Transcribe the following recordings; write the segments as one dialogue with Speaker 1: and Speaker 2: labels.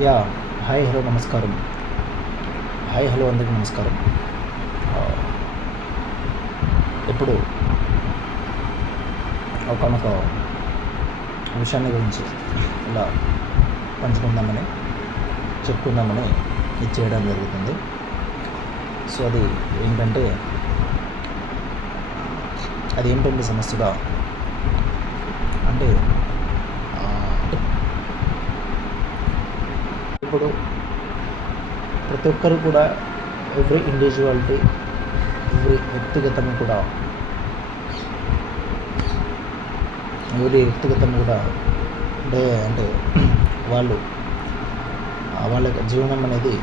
Speaker 1: Yeah hi hello నమస్కారం. Hi hello అందరికీ నమస్కారం. ఆ, ఇప్పుడు ఒకనొక విషయాన్ని గురించి ఇలా పంచుకుందామని చెప్పుకుందామని ఇది చేయడం జరుగుతుంది. సో అది ఏంటంటే అది ఏంటంటే సమస్యగా? అంటే ఆ, అంటే ఇప్పుడు ప్రతి ఒక్కరు కూడా ఎవ్రీ ఇండివిజువాలిటీ ఎవ్రీ వ్యక్తిగతం కూడా ఎవరి వ్యక్తిగతం కూడా అంటే అంటే వాళ్ళు వాళ్ళ యొక్క జీవనం అనేది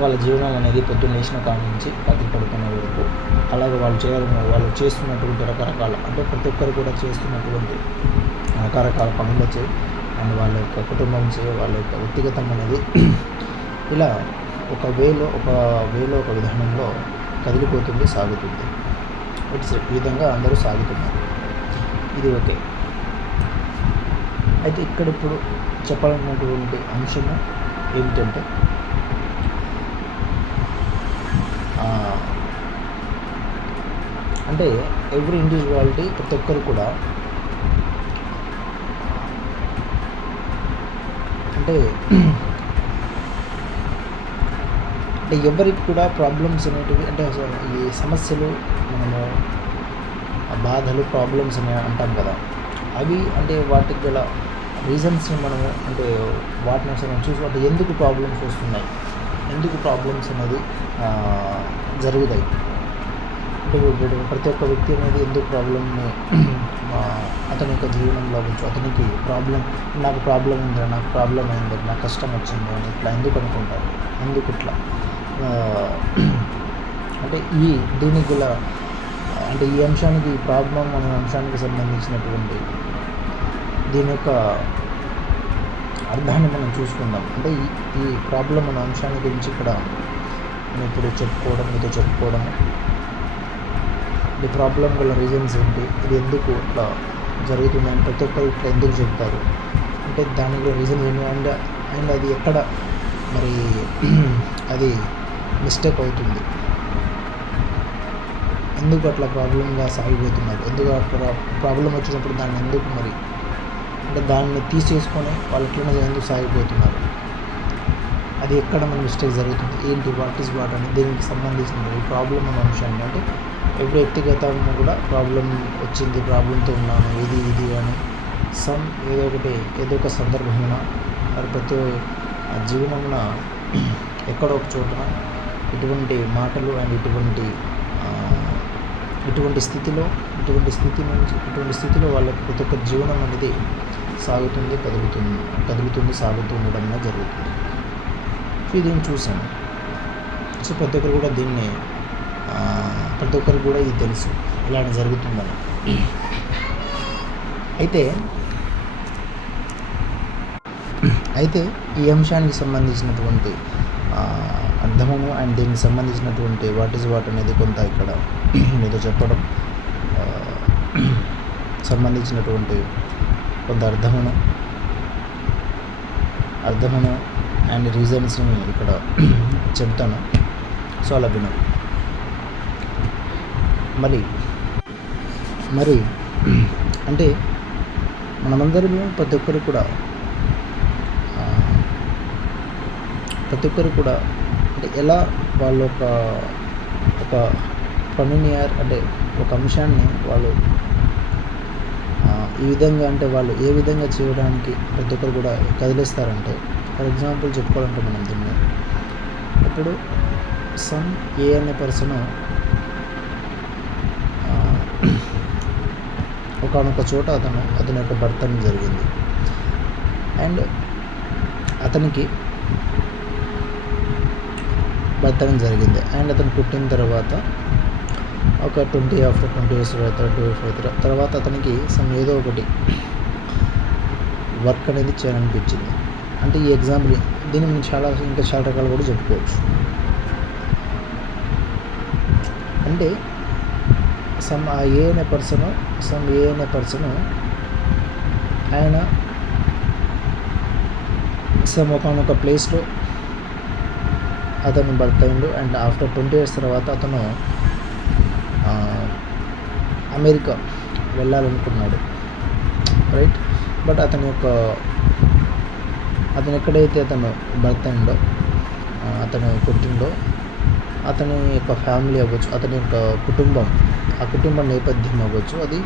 Speaker 1: వాళ్ళ జీవనం అనేది పొద్దున్న లేచిన కాడ నుంచి రాత్రి పడుకునే వరకు. అలాగే వాళ్ళు చేయాలని వాళ్ళు చేస్తున్నటువంటి రకరకాల అంటే ప్రతి ఒక్కరు కూడా చేస్తున్నటువంటి రకరకాల పనులు వచ్చాయి అండ్ వాళ్ళ యొక్క కుటుంబం వాళ్ళ యొక్క వ్యక్తిగతం అనేది ఇలా ఒక వేలో ఒక వేలో ఒక విధానంలో కదిలిపోతుంది సాగుతుంది. ఇట్స్ ఈ విధంగా అందరూ సాగుతున్నారు. ఇది ఓకే. అయితే ఇక్కడ ఇప్పుడు చెప్పాలన్నటువంటి అంశము ఏమిటంటే అంటే ఎవ్రీ ఇండివిజువాలిటీ ప్రతి ఒక్కరు కూడా అంటే అంటే ఎవరికి కూడా ప్రాబ్లమ్స్ అనేటివి అంటే అసలు ఈ సమస్యలు మనము బాధలు ప్రాబ్లమ్స్ అని అంటాం కదా. అవి అంటే వాటికి గల రీజన్స్ని మనము అంటే వాటిని అసలు మనం చూసి అంటే ఎందుకు ప్రాబ్లమ్స్ వస్తున్నాయి? ఎందుకు ప్రాబ్లమ్స్ అనేది జరుగుతాయి? అంటే ఇప్పుడు ప్రతి ఒక్క వ్యక్తి అనేది ఎందుకు ప్రాబ్లమ్ని అతని యొక్క జీవనంలో అవ్వచ్చు అతనికి ప్రాబ్లం నాకు ప్రాబ్లం ఉంది నాకు ప్రాబ్లం అయింది నాకు కష్టం వచ్చింది అని ఇట్లా ఎందుకు అనుకుంటారు? ఎందుకు ఇట్లా? అంటే ఈ దీనికి గల అంటే ఈ అంశానికి ఈ ప్రాబ్లం అనే అంశానికి సంబంధించినటువంటి దీని యొక్క అర్థాన్ని మనం చూసుకుందాం. అంటే ఈ ఈ ప్రాబ్లం అనే అంశాన్ని గురించి ఇక్కడ నేను ఇప్పుడు చెప్పుకోవడం మీతో చెప్పుకోవడం ఈ ప్రాబ్లం గల రీజన్స్ ఏంటి? ఇది ఎందుకు ఇట్లా జరుగుతుంది అని ప్రతి ఒక్కరు ఇట్లా ఎందుకు చెప్తారు? అంటే దానికి రీజన్ ఏంటి? అండ్ అండ్ అది ఎక్కడ మరి అది మిస్టేక్ అవుతుంది? ఎందుకు అట్లా ప్రాబ్లంగా సాగిపోతున్నారు? ఎందుకు అట్లా ప్రాబ్లం వచ్చినప్పుడు దాన్ని ఎందుకు మరి అంటే దాన్ని తీసేసుకొని వాళ్ళు ఎట్లనే ఎందుకు సాగిపోతున్నారు? అది ఎక్కడ మన మిస్టేక్ జరుగుతుంది? ఏంటి? వాట్ ఈస్ వాట్ అని దీనికి సంబంధించిన ఈ ప్రాబ్లం అనే అంశాన్ని అంటే ఎవ్రీ వ్యక్తిగతం కూడా ప్రాబ్లం వచ్చింది ప్రాబ్లంతో ఉన్నాను ఇది ఇది అని. సమ్ ఏదో ఒకటి ఏదో ఒక సందర్భమున మరి ప్రతి ఆ జీవనమున ఎక్కడో ఒక చోటన ఇటువంటి మాటలు అండ్ ఇటువంటి ఇటువంటి స్థితిలో ఇటువంటి స్థితి నుంచి ఇటువంటి స్థితిలో వాళ్ళ ప్రతి ఒక్క జీవనం అనేది సాగుతుంది కదులుతుంది కదులుతుంది సాగుతూ ఉండడం జరుగుతుంది. సో దీన్ని చూసాను సో ప్రతి ఒక్కరు కూడా దీన్ని ప్రతి ఒక్కరికి కూడా ఇది తెలుసు. ఇలాంటి జరుగుతుందని. అయితే అయితే ఈ అంశానికి సంబంధించినటువంటి ఆ, అర్థమును అండ్ దీనికి సంబంధించినటువంటి వాట్ ఇస్ వాట్ అనేది కొంత ఇక్కడ మీతో చెప్పడం సంబంధించినటువంటి కొంత అర్థమును అర్థమును అండ్ రీజన్స్ని ఇక్కడ చెప్తాను. సో అలా విను. మరి మరి అంటే మనమందరము ప్రతి ఒక్కరు కూడా ప్రతి ఒక్కరు కూడా అంటే ఎలా వాళ్ళు ఒక ఒక పనిని అంటే ఒక అంశాన్ని వాళ్ళు ఈ విధంగా అంటే వాళ్ళు ఏ విధంగా చేయడానికి ప్రతి ఒక్కరు కూడా కదిలిస్తారంటే ఫర్ ఎగ్జాంపుల్ చెప్పుకోవాలంటే మనం దీన్ని ఇప్పుడు సమ్ ఏ అనే పర్సన్ ఒకనొక చోట అతను అతని యొక్క బర్తన్ జరిగింది. అండ్ అతనికి భర్తనం జరిగింది. అండ్ అతను పుట్టిన తర్వాత ఒక ట్వంటీ ఆఫ్టర్ ట్వంటీ ఇయర్స్ తర్వాత ట్వంటీ తర్వాత అతనికి సమ్ ఏదో ఒకటి వర్క్ అనేది చేయాలనిపించింది. అంటే ఈ ఎగ్జాంపుల్ దీన్ని మనం చాలా ఇంకా చాలా రకాలు కూడా చెప్పుకోవచ్చు. అంటే సమ్ ఆ ఏ అనే పర్సన్ సమ్ ఏ అనే పర్సన్ ఆయన సమ్ ఒకనొక ప్లేస్లో అతను బర్త్ అయిండు. అండ్ ఆఫ్టర్ ట్వంటీ ఇయర్స్ తర్వాత అతను అమెరికా వెళ్ళాలనుకున్నాడు. రైట్? బట్ అతని యొక్క అతను ఎక్కడైతే అతను బర్త్ అయిండో అతను పుట్టిండో అతని యొక్క ఫ్యామిలీ అవ్వచ్చు అతని యొక్క కుటుంబం ఆ కుటుంబ నేపథ్యం అవ్వచ్చు. అది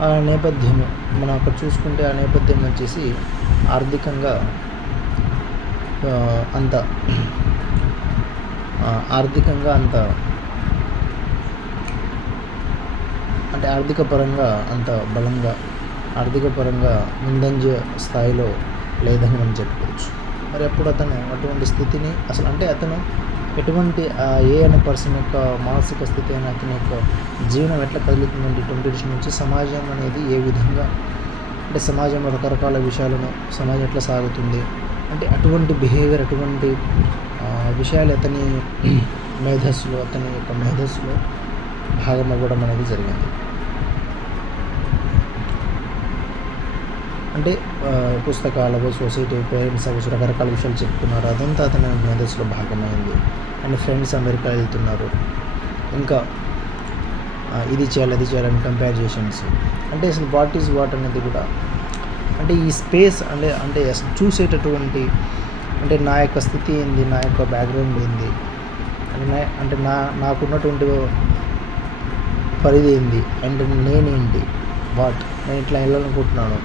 Speaker 1: ఆ నేపథ్యం మనం అక్కడ చూసుకుంటే ఆ నేపథ్యం వచ్చేసి ఆర్థికంగా అంత ఆర్థికంగా అంత అంటే ఆర్థిక పరంగా అంత బలంగా ఆర్థిక పరంగా ముందంజ స్థాయిలో లేదని మనం చెప్పుకోవచ్చు. మరి అప్పుడు అతను అటువంటి స్థితిని అసలు అంటే అతను ఎటువంటి ఏ అనే పర్సన్ యొక్క మానసిక స్థితి అయినా అతని యొక్క జీవనం ఎట్లా కదులుతుందండి ట్వంటీ డేస్ నుంచి సమాజం అనేది ఏ విధంగా అంటే సమాజంలో రకరకాల విషయాలను సమాజం ఎట్లా సాగుతుంది అంటే అటువంటి బిహేవియర్ అటువంటి విషయాలు అతని మేధస్సులో అతని యొక్క మేధస్సులో భాగం అవ్వడం అనేది జరిగింది. అంటే ఆ, పుస్తకాలు సొసైటీ పేరెంట్స్ అవ్వచ్చు రకరకాల విషయాలు చెప్తున్నారు. అదంతా అతని మేధస్సులో భాగమైంది. అండ్ ఫ్రెండ్స్ అమెరికా వెళ్తున్నారు. ఇంకా ఇది చేయాలి అది చేయాలని కంపారిజేషన్స్ అంటే అసలు వాట్ ఈజ్ వాట్ అనేది కూడా అంటే ఈ స్పేస్ అంటే అంటే అసలు చూసేటటువంటి అంటే నా యొక్క స్థితి ఏంది నా యొక్క బ్యాక్గ్రౌండ్ ఏంది అంటే నా అంటే నా నాకున్నటువంటి పరిధి ఏంది అండ్ నేనేంటి వాట్ నేను ఇట్లా వెళ్ళాలనుకుంటున్నాను.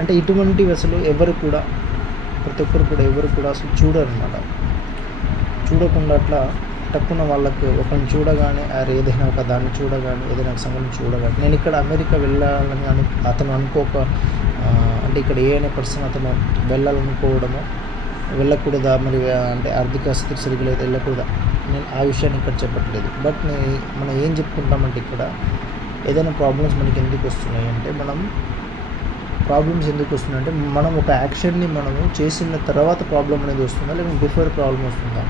Speaker 1: అంటే ఇటువంటివి అసలు ఎవరు కూడా ప్రతి ఒక్కరు కూడా ఎవరు కూడా అసలు చూడరు అన్నమాట చూడకుండా అట్లా టక్కున వాళ్ళకి ఒకరిని చూడగానే అరే ఏదైనా ఒక దాన్ని చూడగానే ఏదైనా ఒక సంఘటన చూడగానే. నేను ఇక్కడ అమెరికా వెళ్ళాలని అను అతను అనుకోక అంటే ఇక్కడ ఏ అనే పర్సన్ అతను వెళ్ళాలనుకోవడము వెళ్ళకూడదా? మరి అంటే ఆర్థిక స్థితి సరిగ్గా వెళ్ళకూడదా? నేను ఆ విషయాన్ని ఇక్కడ చెప్పట్లేదు. బట్ నే- మనం ఏం చెప్పుకుంటామంటే ఇక్కడ ఏదైనా ప్రాబ్లమ్స్ మనకి ఎందుకు వస్తున్నాయి అంటే మనం ప్రాబ్లమ్స్ ఎందుకు వస్తున్నాయి అంటే మనం ఒక యాక్షన్ని మనము చేసిన తర్వాత ప్రాబ్లం అనేది వస్తుందా? లేకపోతే బిఫోర్ ప్రాబ్లం వస్తుందా?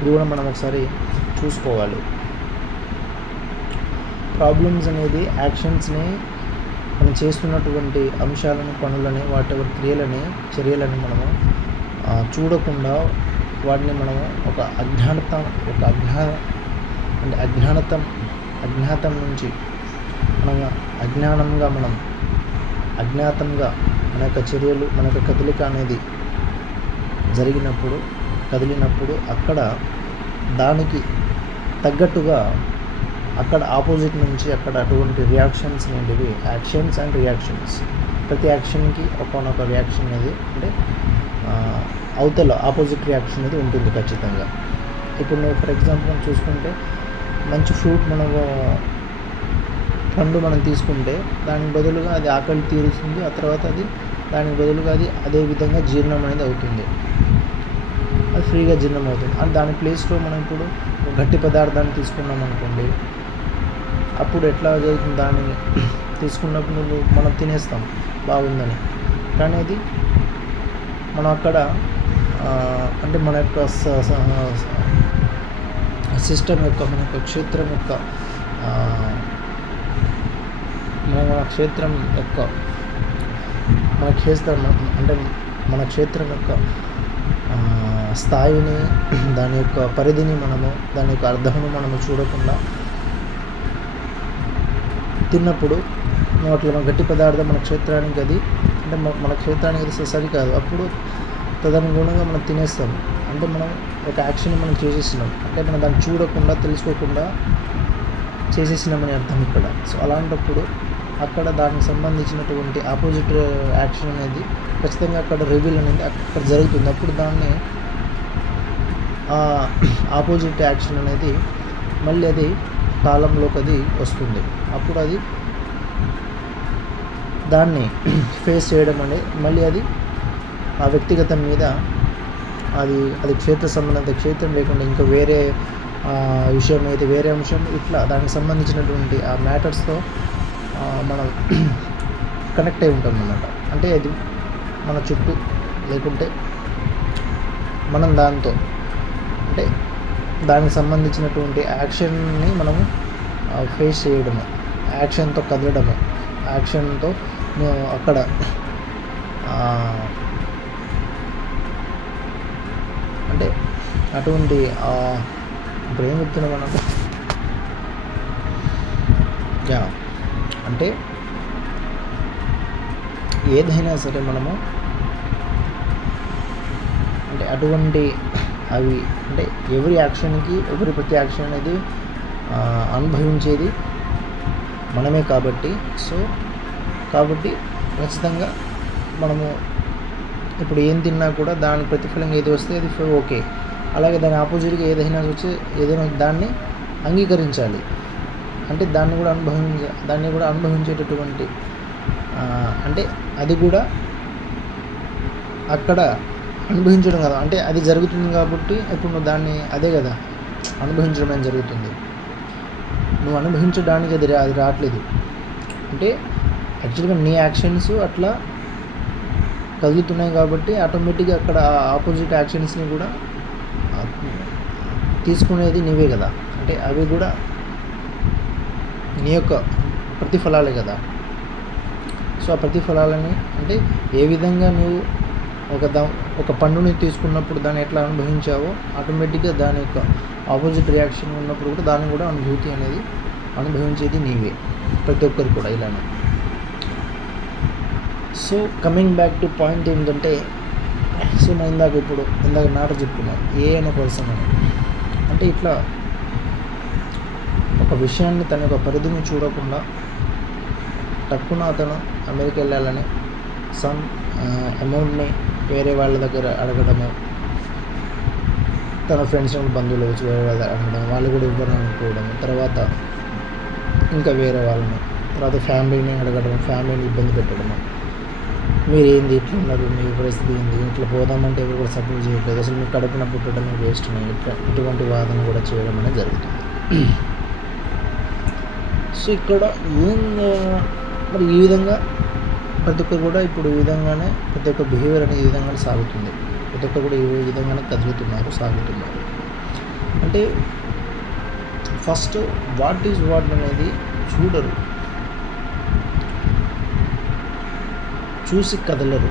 Speaker 1: ఇది కూడా మనం ఒకసారి చూసుకోవాలి. ప్రాబ్లమ్స్ అనేది యాక్షన్స్ని మనం చేస్తున్నటువంటి అంశాలను పనులని వాటి ఎవరి క్రియలని చర్యలని మనము చూడకుండా వాటిని మనము ఒక అజ్ఞానత ఒక అజ్ఞా అంటే అజ్ఞానతం అజ్ఞాతం నుంచి మనం అజ్ఞానంగా మనం అజ్ఞాతంగా మన యొక్క చర్యలు మన యొక్క కదలిక అనేది జరిగినప్పుడు కదిలినప్పుడు అక్కడ దానికి తగ్గట్టుగా అక్కడ ఆపోజిట్ నుంచి అక్కడ అటువంటి రియాక్షన్స్ అనేటివి యాక్షన్స్ అండ్ రియాక్షన్స్ ప్రతి యాక్షన్కి ఒకనొక రియాక్షన్ అనేది అంటే అవతల ఆపోజిట్ రియాక్షన్ అనేది ఉంటుంది ఖచ్చితంగా. ఇప్పుడు నువ్వు ఫర్ ఎగ్జాంపుల్ చూసుకుంటే మంచి ఫ్రూట్ మనం పండు మనం తీసుకుంటే దానికి బదులుగా అది ఆకలి తీరుస్తుంది ఆ తర్వాత అది దానికి బదులుగా అది అదే విధంగా జీర్ణం అనేది అవుతుంది. అది ఫ్రీగా జీర్ణం అవుతుంది. అండ్ దాని ప్లేస్లో మనం ఇప్పుడు గట్టి పదార్థాన్ని తీసుకున్నాం అనుకోండి అప్పుడు ఎట్లా జరుగుతుంది? దాన్ని తీసుకున్నప్పుడు నువ్వు మనం తినేస్తాం బాగుందని. కానీ అది మనం అక్కడ అంటే మన యొక్క సిస్టమ్ యొక్క మన యొక్క క్షేత్రం యొక్క మన మన క్షేత్రం యొక్క మన క్షేత్రం అంటే మన క్షేత్రం యొక్క స్థాయిని దాని యొక్క పరిధిని మనము దాని యొక్క అర్థమును మనము చూడకుండా తిన్నప్పుడు నోట్లో అట్లా మన గట్టి పదార్థం మన క్షేత్రానికి అది అంటే మన- మన క్షేత్రానికి అది సరికాదు అప్పుడు తదనుగుణంగా మనం తినేస్తాం అంటే మనం ఒక యాక్షన్ మనం చేసేసినాం అంటే మనం దాన్ని చూడకుండా తెలుసుకోకుండా చేసేసినామని అర్థం ఇక్కడ. సో అలాంటప్పుడు అక్కడ దానికి సంబంధించినటువంటి ఆపోజిట్ యాక్షన్ అనేది ఖచ్చితంగా అక్కడ రివీల్ అనేది అక్కడ జరుగుతుంది. అప్పుడు దాన్ని ఆపోజిట్ యాక్షన్ అనేది మళ్ళీ అది కాలంలోకి అది వస్తుంది. అప్పుడు అది దాన్ని ఫేస్ చేయడం అనేది మళ్ళీ అది ఆ వ్యక్తిగతం మీద అది అది క్షేత్ర సంబంధిత క్షేత్రం లేకుండా ఇంకా వేరే విషయం అయితే వేరే అంశం ఇట్లా దానికి సంబంధించినటువంటి ఆ మ్యాటర్స్తో మనం కనెక్ట్ అయి ఉంటాం అన్నమాట. అంటే అది మన చుట్టూ లేకుంటే మనం దాంతో అంటే దానికి సంబంధించినటువంటి యాక్షన్ని మనము ఫేస్ చేయడము. యాక్షన్తో కదలడము. యాక్షన్తో మేము అక్కడ అంటే అటువంటి ఆ, ఇప్పుడు ఏం చెప్తున్నాం మనం? యా అంటే ఏదైనా సరే మనము అంటే అటువంటి అవి అంటే ఎవరి యాక్షన్కి ఎవరి ప్రతి యాక్షన్ అనేది అనుభవించేది మనమే కాబట్టి. సో కాబట్టి ఖచ్చితంగా మనము ఇప్పుడు ఏం తిన్నా కూడా దాని ప్రతిఫలంగా ఏది వస్తే అది ఓకే. అలాగే దాని ఆపోజిట్గా ఏదైనా వచ్చి ఏదైనా దాన్ని అంగీకరించాలి. అంటే దాన్ని కూడా అనుభవించ దాన్ని కూడా అనుభవించేటటువంటి అంటే అది కూడా అక్కడ అనుభవించడం కదా. అంటే అది జరుగుతుంది కాబట్టి ఇప్పుడు నువ్వు దాన్ని అదే కదా అనుభవించడం అనేది జరుగుతుంది. నువ్వు అనుభవించడానికి అది అది రావట్లేదు. అంటే యాక్చువల్గా నీ యాక్షన్స్ అట్లా కదులుతున్నాయి కాబట్టి ఆటోమేటిక్గా అక్కడ ఆపోజిట్ యాక్షన్స్ని కూడా తీసుకునేది నీవే కదా. అంటే అవి కూడా నీ యొక్క ప్రతిఫలాలే కదా. సో ఆ ప్రతిఫలాలని అంటే ఏ విధంగా నువ్వు ఒక దా ఒక పండుని తీసుకున్నప్పుడు దాన్ని ఎట్లా అనుభవించావో ఆటోమేటిక్గా దాని యొక్క ఆపోజిట్ రియాక్షన్ ఉన్నప్పుడు కూడా దాన్ని కూడా అనుభూతి అనేది అనుభవించేది నీవే ప్రతి ఒక్కరు కూడా ఇలానే. So coming back to point ఏంటంటే సో నేను ఇందాక ఇప్పుడు ఇందాక మ్యాటర్ చెప్పుకున్నాను ఏ అనే పర్సన్ అని అంటే ఇట్లా ఒక విషయాన్ని తన యొక్క పరిధిని చూడకుండా తక్కువ అతను అమెరికా వెళ్ళాలని సమ్ అమౌంట్ని వేరే వాళ్ళ దగ్గర అడగడము తన ఫ్రెండ్స్ బంధువులు వచ్చి వేరే వాళ్ళ అడగడం వాళ్ళు కూడా ఇవ్వరు అనుకోవడం తర్వాత ఇంకా వేరే వాళ్ళని తర్వాత ఫ్యామిలీని అడగడం ఫ్యామిలీని ఇబ్బంది పెట్టడము. మీరు ఏంది ఇట్లా ఉన్నారు? మీ పరిస్థితి ఏంది? ఇట్లా పోదామంటే ఎవరు కూడా సపోర్ట్ చేయట్లేదు. అసలు మీకు కడుపున పుట్టడం వేస్ట్ ఇట్లా ఇటువంటి వాదన కూడా చేయడం అనేది జరుగుతుంది. సో ఇక్కడ ఏం మరి ఈ విధంగా ప్రతి ఒక్కరు కూడా ఇప్పుడు ఈ విధంగానే ప్రతి ఒక్క బిహేవియర్ అనేది ఈ విధంగానే సాగుతుంది. ప్రతి ఒక్కరు కూడా ఈ విధంగానే కదులుతున్నారు సాగుతున్నారు. అంటే ఫస్ట్ వాట్ ఈజ్ వాట్ అనేది చూడరు. చూసి కదలరు.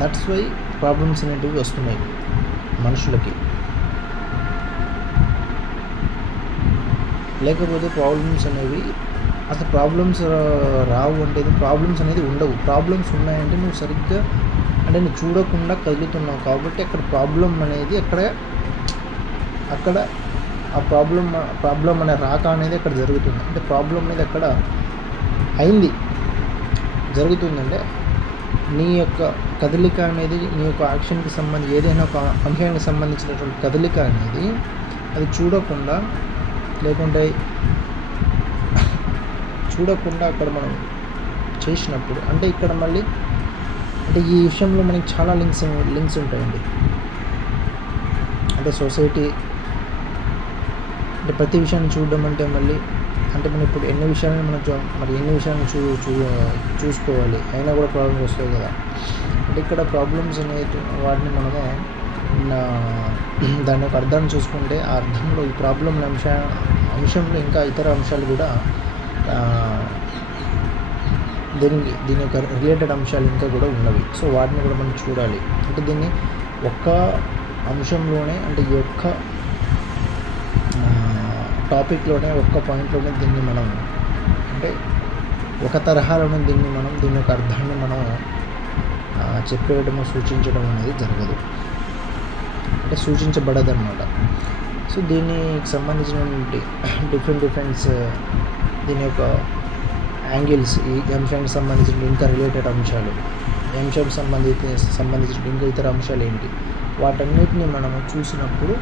Speaker 1: దట్స్ వై ప్రాబ్లమ్స్ అనేటివి వస్తున్నాయి మనుషులకి. లేకపోతే ప్రాబ్లమ్స్ అనేవి అసలు ప్రాబ్లమ్స్ రావు అంటే ప్రాబ్లమ్స్ అనేది ఉండవు. ప్రాబ్లమ్స్ ఉన్నాయంటే నువ్వు సరిగ్గా అంటే నువ్వు చూడకుండా కదులుతున్నావు. కాబట్టి అక్కడ ప్రాబ్లం అనేది అక్కడ అక్కడ ఆ ప్రాబ్లం ప్రాబ్లం అనే రాక అనేది అక్కడ జరుగుతుంది. అంటే ప్రాబ్లం అనేది అక్కడ అయింది. జరుగుతుందంటే నీ యొక్క కదలిక అనేది నీ యొక్క యాక్షన్కి సంబంధించి ఏదైనా ఒక అంశానికి సంబంధించినటువంటి కదలిక అనేది అది చూడకుండా లేకుంటే చూడకుండా అక్కడ మనం చేసినప్పుడు అంటే ఇక్కడ మళ్ళీ అంటే ఈ విషయంలో మనకి చాలా లింక్స్ లింక్స్ ఉంటాయండి. అంటే సొసైటీ అంటే ప్రతి విషయాన్ని చూడడం అంటే మళ్ళీ అంటే మనం ఇప్పుడు ఎన్ని విషయాలను మనం చూ మరి ఎన్ని విషయాలను చూ చూ చూసుకోవాలి అయినా కూడా ప్రాబ్లమ్స్ వస్తాయి కదా. అంటే ఇక్కడ ప్రాబ్లమ్స్ అనేది వాటిని మనము దాని యొక్క అర్థాన్ని చూసుకుంటే ఆ అర్థంలో ఈ ప్రాబ్లం అంశ అంశంలో ఇంకా ఇతర అంశాలు కూడా దీనికి దీని యొక్క రిలేటెడ్ అంశాలు ఇంకా కూడా ఉన్నవి. సో వాటిని కూడా మనం చూడాలి. అంటే దీన్ని ఒక్క అంశంలోనే అంటే ఈ యొక్క టాపిక్లోనే ఒక్క పాయింట్లోనే దీన్ని మనం అంటే ఒక తరహాలోనే దీన్ని మనం దీని యొక్క అర్థాన్ని మనం ఆ, చెప్పేయడము సూచించడం అనేది జరగదు. అంటే సూచించబడదన్నమాట. సో దీనికి సంబంధించినటువంటి డిఫరెంట్ డిఫరెంట్స్ దీని యొక్క యాంగిల్స్ ఈ అంశానికి సంబంధించిన ఇంకా రిలేటెడ్ అంశాలు. ఈ సంబంధిత సంబంధించిన ఇంకా ఇతర అంశాలు ఏంటి? వాటన్నిటిని మనము చూసినప్పుడు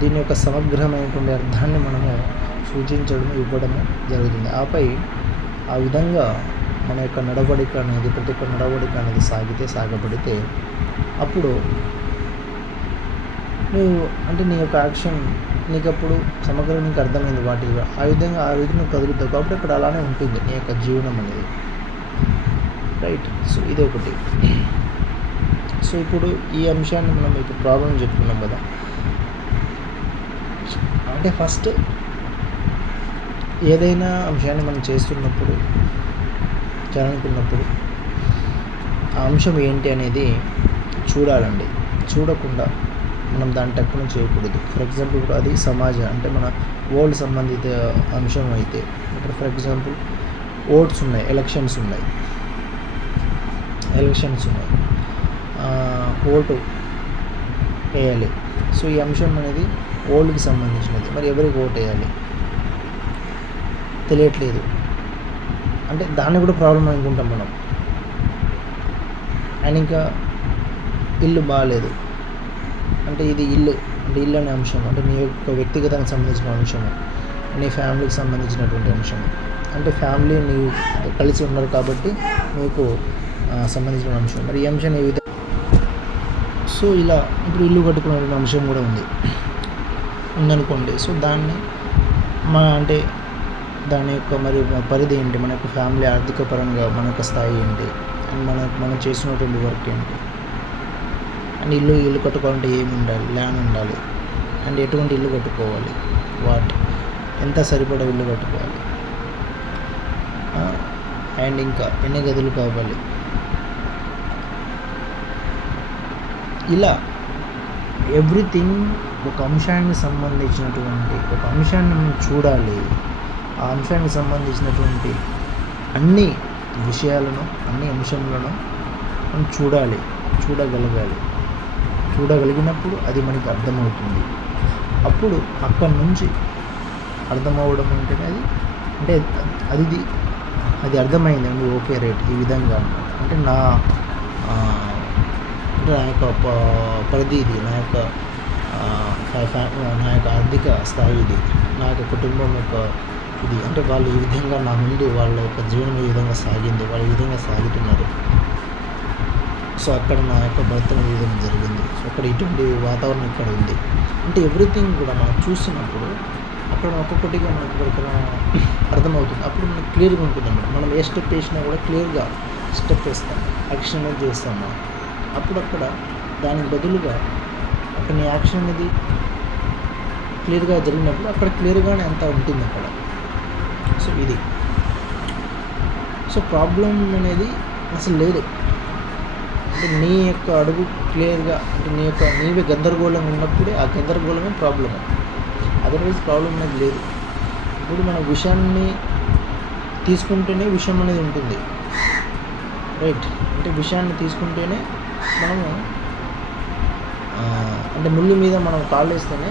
Speaker 1: దీని యొక్క సమగ్రమైనటువంటి అర్థాన్ని మనము సూచించడం ఇవ్వడము జరుగుతుంది. ఆపై ఆ విధంగా మన యొక్క నడవడిక అనేది ప్రతి ఒక్క నడవడిక అనేది సాగితే సాగబడితే అప్పుడు నువ్వు అంటే నీ యొక్క యాక్షన్ నీకు అప్పుడు సమగ్రంగా నీకు అర్థమైంది వాటి ఆ విధంగా ఆ విధంగా కదులుతావు కాబట్టి అక్కడ అలానే ఉంటుంది నీ యొక్క జీవనం అనేది. రైట్ సో ఇది ఒకటి సో ఇప్పుడు ఈ అంశాన్ని మనం ఇప్పుడు ప్రాబ్లం చెప్పుకున్నాం కదా. అంటే ఫస్ట్ ఏదైనా అంశాన్ని మనం చేస్తున్నప్పుడు చేయాలనుకున్నప్పుడు ఆ అంశం ఏంటి అనేది చూడాలండి. చూడకుండా మనం దాని టక్కున చేయకూడదు. ఫర్ ఎగ్జాంపుల్ ఇప్పుడు అది సమాజ అంటే మన ఓల్డ్ సంబంధిత అంశం అయితే ఇప్పుడు ఫర్ ఎగ్జాంపుల్ ఓట్స్ ఉన్నాయి ఎలక్షన్స్ ఉన్నాయి. ఎలక్షన్స్ ఉన్నాయి. ఓటు వేయాలి. సో ఈ అంశం అనేది ఓల్డ్కి సంబంధించినది. మరి ఎవరికి ఓటు వేయాలి? తెలియట్లేదు. అంటే దాన్ని కూడా ప్రాబ్లం అనుకుంటాం మనం. అండ్ ఇంకా ఇల్లు బాగాలేదు అంటే ఇది ఇల్లు అంటే ఇల్లు అనే అంశం అంటే నీ యొక్క వ్యక్తిగతానికి సంబంధించిన అంశము నీ ఫ్యామిలీకి సంబంధించినటువంటి అంశం అంటే ఫ్యామిలీ నీవు కలిసి ఉన్నారు కాబట్టి నీకు సంబంధించిన అంశం. మరి ఈ అంశం ఏ విధంగా సో ఇలా ఇప్పుడు ఇల్లు కట్టుకునే అంశం కూడా ఉంది. ఉందనుకోండి సో దాన్ని మా అంటే దాని యొక్క మరి పరిధి ఏంటి? మన యొక్క ఫ్యామిలీ ఆర్థిక పరంగా మన యొక్క స్థాయి ఏంటి? అండ్ మన మనం చేస్తున్నటువంటి వర్క్ ఏంటి? అండ్ ఇల్లు ఇల్లు కట్టుకోవాలంటే ఏమి ఉండాలి? ల్యాండ్ ఉండాలి. అండ్ ఎటువంటి ఇల్లు కట్టుకోవాలి? వాట్? ఎంత సరిపడా ఇల్లు కట్టుకోవాలి? అండ్ ఇంకా ఎన్ని గదులు కావాలి? ఇలా ఎవ్రీథింగ్ ఒక అంశానికి సంబంధించినటువంటి ఒక అంశాన్ని మనం చూడాలి. ఆ అంశానికి సంబంధించినటువంటి అన్ని విషయాలను అన్ని అంశములను మనం చూడాలి చూడగలగాలి. చూడగలిగినప్పుడు అది మనకి అర్థమవుతుంది. అప్పుడు అక్కడి నుంచి అర్థమవడం అంటేనే అది అంటే అది అది అర్థమైంది. అండి ఓకే రేట్ ఈ విధంగా అంటే నా అంటే నా యొక్క ప- నా యొక్క ఫ్యా- నా యొక్క ఆర్థిక స్థాయి ఇది నా యొక్క కుటుంబం యొక్క ఇది. అంటే వాళ్ళు ఈ విధంగా నా ముందు వాళ్ళ యొక్క జీవనం ఈ విధంగా సాగింది వాళ్ళు ఈ విధంగా సాగుతున్నారు. సో అక్కడ నా యొక్క భర్తను వేయడం జరిగింది. సో అక్కడ ఇటువంటి వాతావరణం ఇక్కడ ఉంది. అంటే ఎవ్రీథింగ్ కూడా మనం చూస్తున్నప్పుడు అక్కడ ఒక్కొక్కటిగా మనకు ఇక్కడ అర్థమవుతుంది. అప్పుడు మనకు క్లియర్గా ఉంటుంది అన్నమాట మనం ఏ స్టెప్ వేసినా కూడా క్లియర్గా స్టెప్ వేస్తాం యాక్షన్ అనేది చేస్తాం మనం. అప్పుడు అక్కడ దానికి బదులుగా అక్కడ నీ యాక్షన్ అనేది క్లియర్గా జరిగినప్పుడు అక్కడ క్లియర్గానే అంతా ఉంటుంది అక్కడ. సో ఇది. సో ప్రాబ్లం అనేది అసలు లేదు. అంటే నీ యొక్క అడుగు క్లియర్గా అంటే నీ యొక్క నీవే గందరగోళం ఉన్నప్పుడే ఆ గందరగోళమే ప్రాబ్లం అదర్వైజ్ ప్రాబ్లం అనేది లేదు. ఇప్పుడు మన విషయాన్ని తీసుకుంటేనే విషయం అనేది ఉంటుంది. రైట్ అంటే విషయాన్ని తీసుకుంటేనే మనము అంటే ముళ్ళు మీద మనం కాళ్ళు వేస్తేనే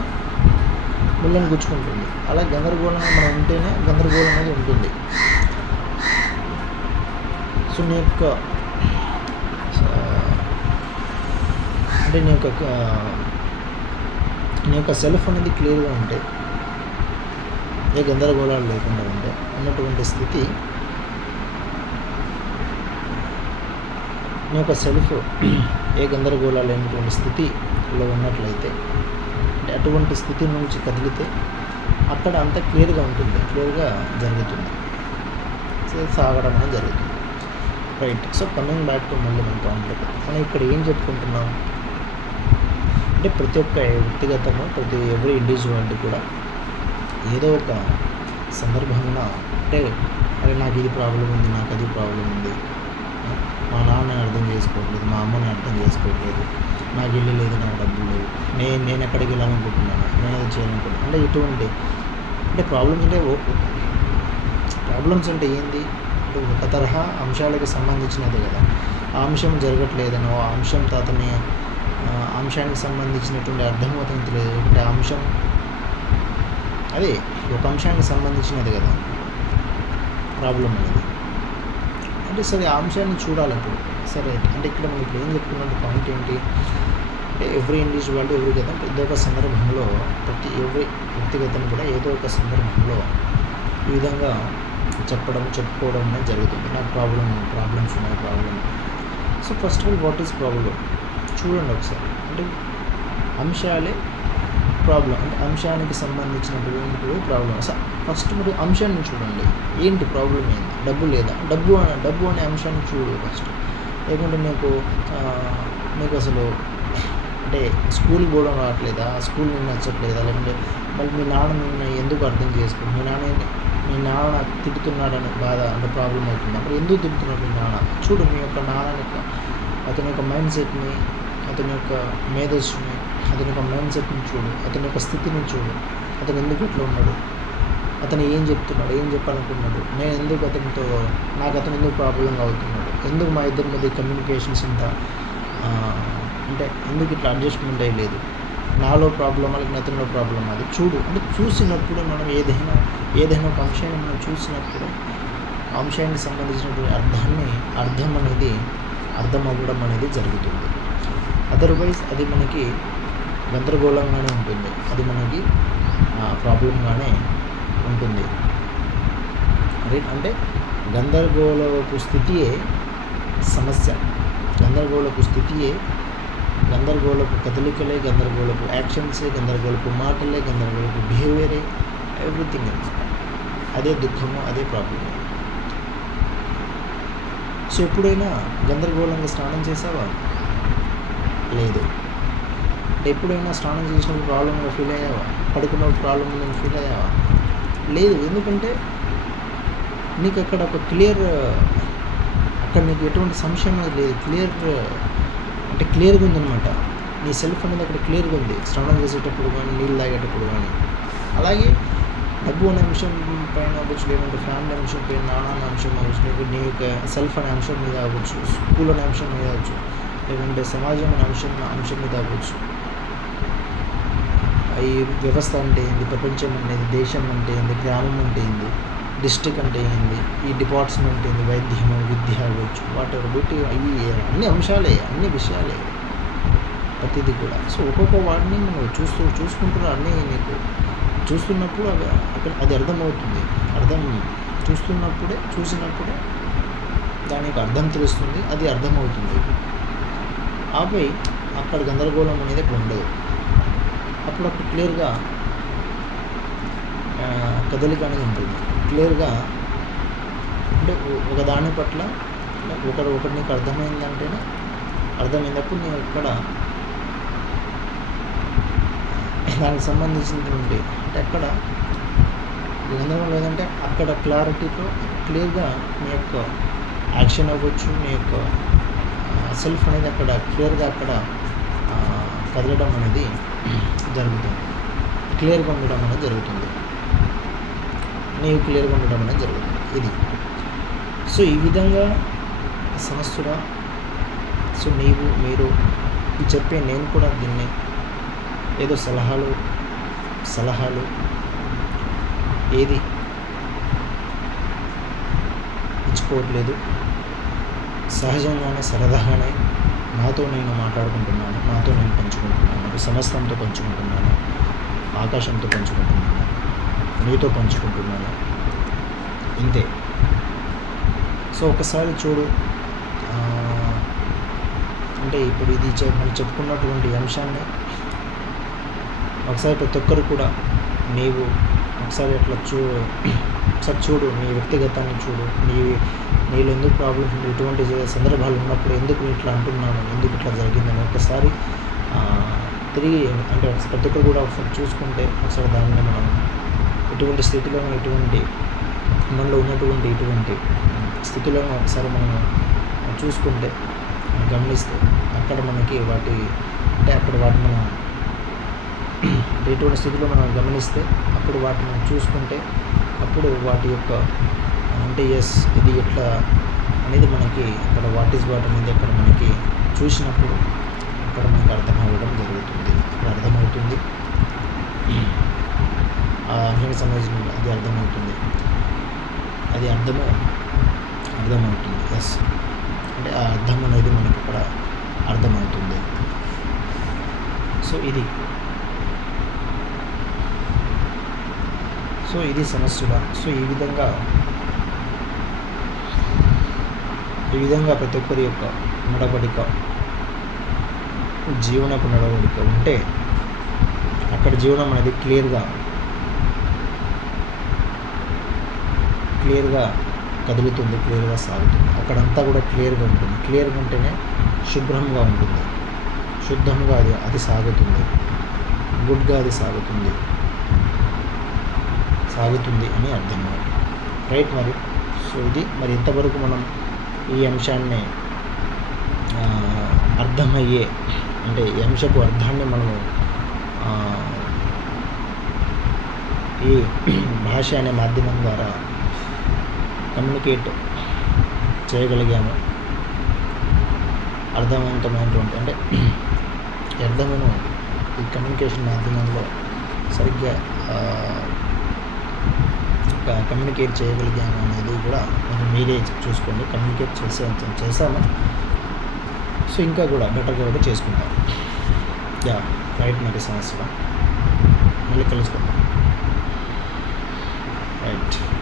Speaker 1: ముళ్ళని గుచ్చుకుంటుంది. అలా గందరగోళంగా మనం ఉంటేనే గందరగోళం అనేది ఉంటుంది. సో నీ యొక్క ఆ, అంటే నీ యొక్క నీ యొక్క సెల్ఫ్ అనేది క్లియర్గా ఉంటే ఏ గందరగోళాలు లేకుండా ఉంటే ఉన్నటువంటి స్థితి నీ యొక్క సెల్ఫ్ ఏ గందరగోళాలు లేనటువంటి స్థితిలో ఉన్నట్లయితే అంటే అటువంటి స్థితి నుంచి కదిలితే అక్కడ అంత క్లియర్గా ఉంటుంది క్లియర్గా జరుగుతుంది. సాగడం అనేది జరుగుతుంది. Right. So coming back to మళ్ళీ మన పాయింట్ మనం ఇక్కడ ఏం చెప్పుకుంటున్నాం? అంటే ప్రతి ఒక్క వ్యక్తిగతము ప్రతి ఎవరి ఇండివిజువాలిటీ కూడా ఏదో ఒక సందర్భంగా అంటే అరే నాకు ఇది ప్రాబ్లం ఉంది నాకు అది ప్రాబ్లం ఉంది. మా నాన్నని అర్థం చేసుకోవట్లేదు మా అమ్మని అర్థం చేసుకోవట్లేదు నాకు ఇల్లు లేదు నాకు డబ్బులు లేవు నేను నేను ఎక్కడికి వెళ్ళాలనుకుంటున్నాను నేను అది చేయాలనుకుంటున్నాను అంటే ఇటువంటి అంటే ప్రాబ్లమ్స్ అంటే ప్రాబ్లమ్స్ అంటే ఏంది? ఒక తరహా అంశాలకు సంబంధించినదే కదా. ఆ అంశం జరగట్లేదనో ఆ అంశం తాతని అంశానికి సంబంధించినటువంటి అర్థమవుతుంది తెలియదు. అంటే అంశం అదే ఒక అంశానికి సంబంధించినది కదా. ప్రాబ్లం అనేది. అంటే సరే ఆ అంశాన్ని చూడాలి అప్పుడు సరే అంటే ఇక్కడ మనం ఇప్పుడు ఏం చెప్పుకున్న? పాయింట్ ఏంటి? అంటే ఎవ్రీ ఇండివిజువాలిటీ ఎవ్రీ గతం ఏదో ఒక సందర్భంలో ప్రతి ఎవ్రీ వ్యక్తిగతం కూడా ఏదో ఒక సందర్భంలో ఈ విధంగా చెప్పడం చెప్పుకోవడం అనేది జరుగుతుంది. నాకు ప్రాబ్లం ప్రాబ్లమ్స్ ఉన్నాయి problem so first of all what is problem చూడండి ఒకసారి. అంటే అంశాలే ప్రాబ్లం అంటే అంశానికి సంబంధించినటువంటి ప్రాబ్లం అసలు ఫస్ట్ మీరు అంశాన్ని చూడండి. ఏంటి ప్రాబ్లం ఏంటి? డబ్బు లేదా? డబ్బు డబ్బు అనే అంశాన్ని చూడు ఫస్ట్ లేకుంటే మీకు మీకు నీకు అసలు అంటే స్కూల్కి పోవడం రావట్లేదా? స్కూల్ నేను నచ్చట్లేదా? లేకుంటే మళ్ళీ మీ నాన్న నిన్ను ఎందుకు అర్థం చేసుకో? మీ నాన్న మీ నాన్న తిడుతున్నాడని బాధ అంటే ప్రాబ్లం అవుతుంది? అప్పుడు ఎందుకు తిడుతున్నాడు మీ నాన్న? చూడు మీ యొక్క నాన్న యొక్క అతని యొక్క మైండ్ సెట్ని అతని యొక్క మేధస్సుని అతని యొక్క మైండ్ సెట్ని చూడు అతని యొక్క స్థితిని చూడు. అతను ఎందుకు ఇట్లా ఉన్నాడు? అతను ఏం చెప్తున్నాడు? ఏం చెప్పాలనుకున్నాడు? నేను ఎందుకు అతనితో నాకు అతను ఎందుకు ప్రాబ్లం అవుతున్నాడు? ఎందుకు మా ఇద్దరి మధ్య కమ్యూనికేషన్స్ ఇంత అంటే ఎందుకు ఇట్లా అడ్జస్ట్మెంట్ అయ్యలేదు? నాలో ప్రాబ్లం అలాగే అతనిలో ప్రాబ్లమ్ అది. చూడు అంటే చూసినప్పుడు మనం ఏదైనా ఏదైనా ఒక అంశాన్ని మనం చూసినప్పుడు అంశానికి సంబంధించినటువంటి అర్థాన్ని అర్థం అనేది అర్థం అవ్వడం అనేది జరుగుతుంది. అదర్వైజ్ అది మనకి గందరగోళంగానే ఉంటుంది. అది మనకి ప్రాబ్లంగానే ఉంటుంది. రైట్ అంటే గందరగోళపు స్థితియే సమస్య. గందరగోళపు స్థితియే గందరగోళపు కదలికలే గందరగోళపు యాక్షన్సే గందరగోళపు మాటలే గందరగోళపు బిహేవియరే ఎవ్రీథింగ్ అదే దుఃఖము అదే ప్రాబ్లము. సో ఎప్పుడైనా గందరగోళంగా స్నానం చేసావా? లేదు. ఎప్పుడైనా స్నానం చేసినప్పుడు ప్రాబ్లంగా ఫీల్ అయ్యావా? పడుకున్నప్పుడు ప్రాబ్లం ఉందని ఫీల్ అయ్యావా? లేదు. ఎందుకంటే నీకు అక్కడ ఒక క్లియర్ అక్కడ నీకు ఎటువంటి సంశయం అనేది లేదు. క్లియర్ అంటే క్లియర్గా ఉందన్నమాట. నీ సెల్ఫ్ అనేది అక్కడ క్లియర్గా ఉంది. స్నానం చేసేటప్పుడు కానీ నీళ్ళు తాగేటప్పుడు కానీ. అలాగే డబ్బు అనే అంశం పైన అవ్వచ్చు లేదంటే ఫ్యామిలీ అంశం పైన నాన్న అనే అంశం అవ్వచ్చు లేకపోతే నీ యొక్క సెల్ఫ్ అనే అంశం మీద అవ్వచ్చు స్కూల్ అనే అంశం మీద అవ్వచ్చు. లేకుంటే సమాజం అనే అంశం అంశం మీద అవ్వచ్చు. ఈ వ్యవస్థ అంటే ఏంది? ప్రపంచం అనేది దేశం అంటే ఏంది? గ్రామం అంటే ఏంది? డిస్ట్రిక్ట్ అంటే ఏంది? ఈ డిపార్ట్మెంట్ ఏంది? వైద్యం విద్య అవ్వచ్చు. వాటి బట్టి ఇవి అన్ని అంశాలే అన్ని విషయాలే. ప్రతిదీ కూడా. సో ఒక్కొక్క వాటిని మనం చూస్తూ చూసుకుంటున్నా అన్నీ నీకు చూస్తున్నప్పుడు అవి అక్కడ అది అర్థమవుతుంది. అర్థం చూస్తున్నప్పుడే చూసినప్పుడే దానికి అర్థం తెలుస్తుంది. అది అర్థమవుతుంది. ఆపై అక్కడ గందరగోళం అనేది అక్కడ ఉండదు. అప్పుడు అప్పుడు క్లియర్గా కదలిక అనేది ఉంటుంది. క్లియర్గా అంటే ఒక దాని పట్ల ఒకరు ఒకటి నీకు అర్థమైందంటేనే అర్థమైనప్పుడు నేను ఇక్కడ దానికి సంబంధించినటువంటి అంటే అక్కడ గందరగోళం లేదంటే అక్కడ క్లారిటీతో క్లియర్గా మీ యొక్క యాక్షన్ అవ్వచ్చు మీ యొక్క సెల్ఫ్ అనేది అక్కడ క్లియర్గా అక్కడ కదలడం అనేది జరుగుతుంది. క్లియర్గా ఉండడం అనేది జరుగుతుంది. నీవు క్లియర్గా ఉండడం అనేది జరుగుతుంది. ఇది. సో ఈ విధంగా సమస్యగా సో నీవు మీరు ఈ చెప్పే నేను కూడా దీన్ని ఏదో సలహాలు సలహాలు ఏది? ఇచ్చుకోవట్లేదు. సహజంగానే సరదాగానే నాతో నేను మాట్లాడుకుంటున్నాను నాతో నేను పంచుకుంటున్నాను సమస్తంతో పంచుకుంటున్నాను ఆకాశంతో పంచుకుంటున్నాను నీతో పంచుకుంటున్నాను. ఇంతే. సో ఒకసారి చూడు అంటే ఇప్పుడు ఇది మనం చెప్పుకున్నటువంటి అంశాన్ని ఒకసారి ప్రతి ఒక్కరు కూడా నీవు ఒకసారి అట్లా చూ ఒకసారి చూడు నీ వ్యక్తిగతాన్ని చూడు నీ నీళ్ళు ఎందుకు ప్రాబ్లమ్స్ ఉంది ఇటువంటి సందర్భాలు ఉన్నప్పుడు ఎందుకు ఇట్లా అంటున్నాను? ఎందుకు ఇట్లా జరిగిందని ఒకసారి తిరిగి అంటే ప్రతి ఒక్కరు కూడా ఒకసారి చూసుకుంటే ఒకసారి దాన్ని మనం ఎటువంటి స్థితిలోనూ ఎటువంటి మనలో ఉన్నటువంటి ఇటువంటి స్థితిలోనూ ఒకసారి మనం చూసుకుంటే గమనిస్తే అక్కడ మనకి వాటి అంటే అక్కడ వాటి మనం ఎటువంటి స్థితిలో మనం గమనిస్తే అప్పుడు వాటిని చూసుకుంటే అప్పుడు వాటి యొక్క అంటే ఎస్ ఇది ఎట్లా అనేది మనకి అక్కడ వాట్ ఈస్ వాట్ అనేది అక్కడ మనకి చూసినప్పుడు అక్కడ మనకు అర్థం అవ్వడం జరుగుతుంది. అక్కడ అర్థమవుతుంది. ఆ అంశానికి సంబంధించిన అది అర్థమవుతుంది. అది అర్థము అర్థమవుతుంది. ఎస్ అంటే ఆ అర్థం అనేది మనకి ఇక్కడ అర్థమవుతుంది. సో ఇది. సో ఇది సమస్య సో ఈ విధంగా ఈ విధంగా ప్రతి ఒక్కరి యొక్క నడవడిక జీవనపు నడవడిక ఉంటే అక్కడ జీవనం అనేది క్లియర్గా క్లియర్గా కదులుతుంది క్లియర్గా సాగుతుంది. అక్కడంతా కూడా క్లియర్గా ఉంటుంది. క్లియర్గా ఉంటేనే శుభ్రంగా ఉంటుంది. శుద్ధంగా అది అది సాగుతుంది. గుడ్గా అది సాగుతుంది. సాగుతుంది అని అర్థం. రైట్ మరి? సో ఇది మరి ఇంతవరకు మనం ఈ అంశాన్ని అర్థమయ్యే అంటే ఈ అంశపు అర్థాన్ని మనము ఈ భాష అనే మాధ్యమం ద్వారా కమ్యూనికేట్ చేయగలిగాము. అర్థవంతమైనటువంటి అంటే అర్థమును ఈ కమ్యూనికేషన్ మాధ్యమంలో సరిగ్గా కమ్యూనికేట్ చేయగలిగాము అనేది కూడా మనం మీరే చూసుకోండి. కమ్యూనికేట్ చేసే చేస్తాము సో ఇంకా కూడా బెటర్గా కూడా చేసుకుంటాం. యా రైట్ మరి సమస్య. మళ్ళీ కలుసుకుంటాం రైట్